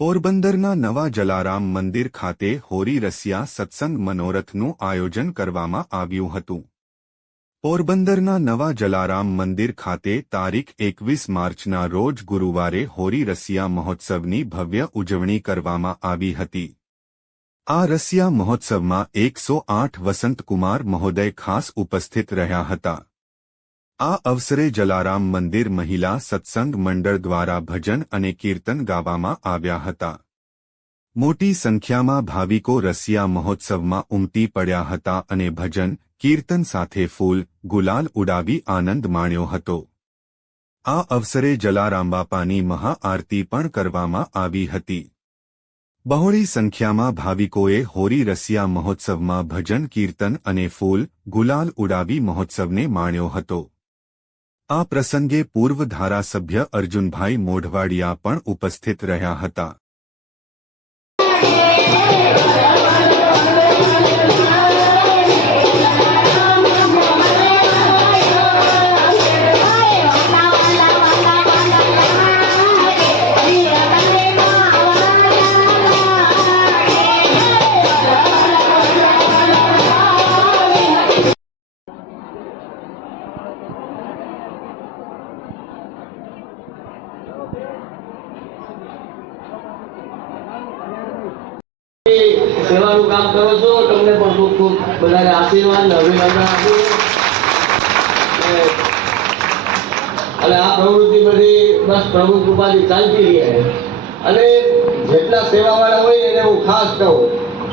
પોરબંદરના નવા જલારામ મંદિર ખાતે હોરી રસિયા સત્સંગ મનોરથનું આયોજન કરવામાં આવ્યું હતું। પોરબંદરના નવા જલારામ મંદિર ખાતે તારીખ 21 માર્ચના રોજ ગુરુવારે હોરી રસિયા મહોત્સવની ભવ્ય ઉજવણી કરવામાં આવી હતી। આ રસિયા મહોત્સવમાં 108 વસંતકુમાર મહોદય ખાસ ઉપસ્થિત રહ્યા હતા। આ અવસરે જલારામ મંદિર મહિલા સત્સંગ મંડળ દ્વારા ભજન અને કીર્તન ગાવામાં આવ્યા હતા। મોટી સંખ્યામાં ભાવિકો રસિયા મહોત્સવમાં ઉમટી પડ્યા હતા અને ભજન કીર્તન સાથે ફૂલ ગુલાલ ઉડાવી આનંદ માણ્યો હતો। આ અવસરે જલારામ બાપાની મહાઆરતી પણ કરવામાં આવી હતી। બહોળી સંખ્યામાં ભાવિકોએ હોરી રસિયા મહોત્સવમાં ભજન કીર્તન અને ફૂલ ગુલાલ ઉડાવી મહોત્સવને માણ્યો હતો। આ પ્રસંગે પૂર્વ ધારાસભ્ય અર્જુનભાઈ મોઢવાડિયા પણ ઉપસ્થિત રહ્યા હતા। સેવાનું કામ કરો છો, તમને પણ ખૂબ ખૂબ બધાને આશીર્વાદ અને અભિનંદન આપું। અને આ પ્રવૃત્તિ બધી બસ પ્રભુ કૃપાથી ચાલતી રહે। અને જેટલા સેવાવાળા હોય એને હું ખાસ કહું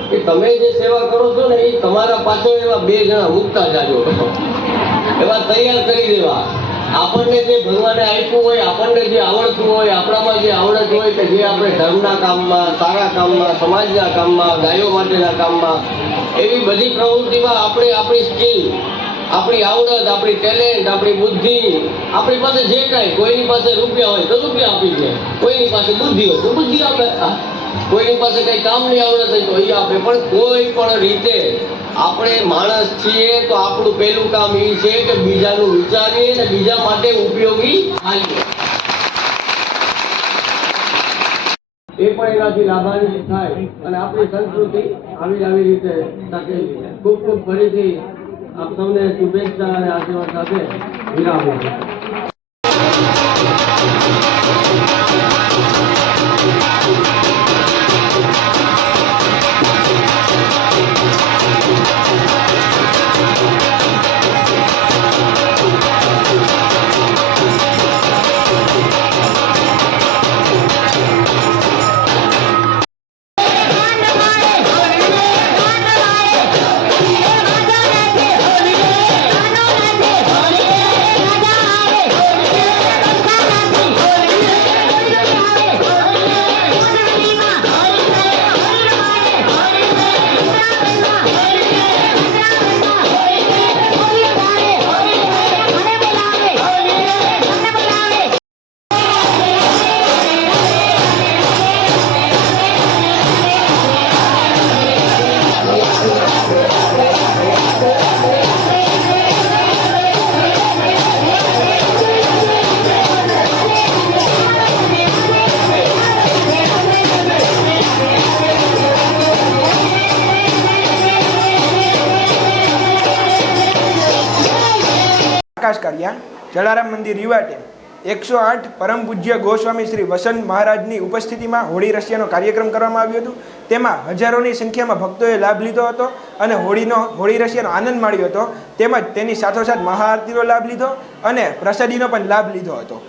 કે તમે જે સેવા કરો છો ને એ તમારા પાછળ એવા 2 જણા મૂકતા જાજો, એવા તૈયાર કરી દેવા। આપણને જે ભગવાને આપ્યું હોય, આપણને જે આવડતું હોય, આપણામાં જે આવડત હોય કે જે આપણે ધર્મના કામમાં, સારા કામમાં, સમાજના કામમાં, ગાયો માટેના કામમાં, એવી બધી પ્રવૃત્તિમાં આપણે આપણી સ્કિલ, આપણી આવડત, આપણી ટેલેન્ટ, આપણી બુદ્ધિ, આપણી પાસે જે કાંઈ, કોઈની પાસે રૂપિયા હોય તો રૂપિયા આપી દે, કોઈની પાસે બુદ્ધિ હોય તો બુદ્ધિ આપે, કોઈની પાસે કંઈ કામની આવડત હોય તો એ આપે। પણ કોઈ પણ રીતે આપણે માણસ છીએ તો આપણું પહેલું કામ એ છે કે બીજાનું વિચારીએ અને બીજા માટે ઉપયોગી આવીએ, એ પણ એનાથી લાભાન્વિત થાય અને આપણી સંસ્કૃતિ આવી રીતે ટકેલી। ખૂબ ખૂબ ફરીથી આપ સૌને શુભેચ્છા અને આશીર્વાદ સાથે વિરામ આપું છું। પ્રકાશ કર્યા। જલારામ મંદિર યુવા ટીમ 108 પરમ પૂજ્ય ગોસ્વામી શ્રી વસંત મહારાજની ઉપસ્થિતિમાં હોળી રસિયાનો કાર્યક્રમ કરવામાં આવ્યો હતો। તેમાં હજારોની સંખ્યામાં ભક્તોએ લાભ લીધો હતો અને હોળી રસિયાનો આનંદ માણ્યો હતો, તેમજ તેની સાથોસાથ મહાઆરતીનો લાભ લીધો અને પ્રસાદીનો પણ લાભ લીધો હતો।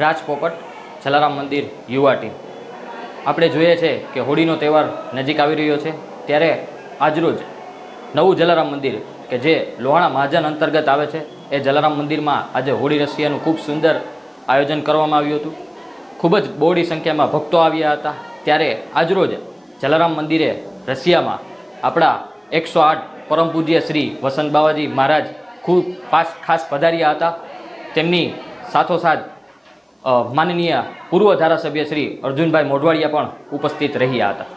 રાજ પોપટ, જલારામ મંદિર યુવા ટીમ। આપણે જોઈએ છે કે હોળીનો તહેવાર નજીક આવી રહ્યો છે, ત્યારે આજરોજ નવું જલારામ મંદિર કે જે લોહાણા મહાજન અંતર્ગત આવે છે એ જલારામ મંદિરમાં આજે હોળી રસિયાનું ખૂબ સુંદર આયોજન કરવામાં આવ્યું હતું। ખૂબ જ બહોળી સંખ્યામાં ભક્તો આવ્યા હતા. ત્યારે આજરોજ જલારામ મંદિરે રશિયામાં આપણા 108 પરમ પૂજ્ય શ્રી વસંત બાવાજી મહારાજ ખૂબ ખાસ પધાર્યા હતા. તેમની સાથોસાથ માનનીય પૂર્વ ધારાસભ્ય શ્રી અર્જુનભાઈ મોઢવાડિયા પણ ઉપસ્થિત રહ્યા હતા.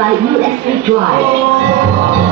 By USB drive.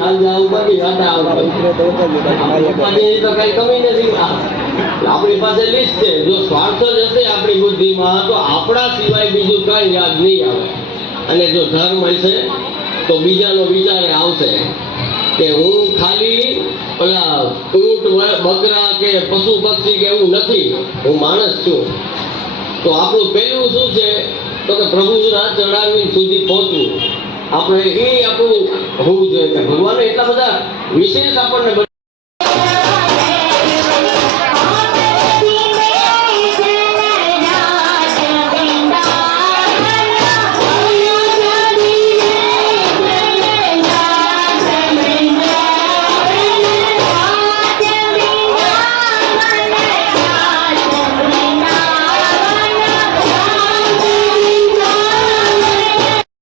હાલ જાવ બાકી આટા આવ ઉપાધિની તો કઈ કમી નથી. આપણી પાસે લિસ્ટ છે. જો સ્વાર્થ જ હશે આપણી બુદ્ધિમાં તો આપણા સિવાય બીજું કઈ યાદ નહીં આવે. અને જો ધર્મ હશે તો બીજાનો વિચારે આવશે કે હું ખાલી ઓલા ઊંટ બકરા કે પશુ પક્ષી કે એવું નથી, હું માણસ છું. તો આપણું પહેલું શું છે તો કે પ્રભુના ચરણારવિંદ સુધી પહોંચવું. આપણે એ આપણું હોવું જોઈએ કે ભગવાને એટલા બધા વિશેષ આપણને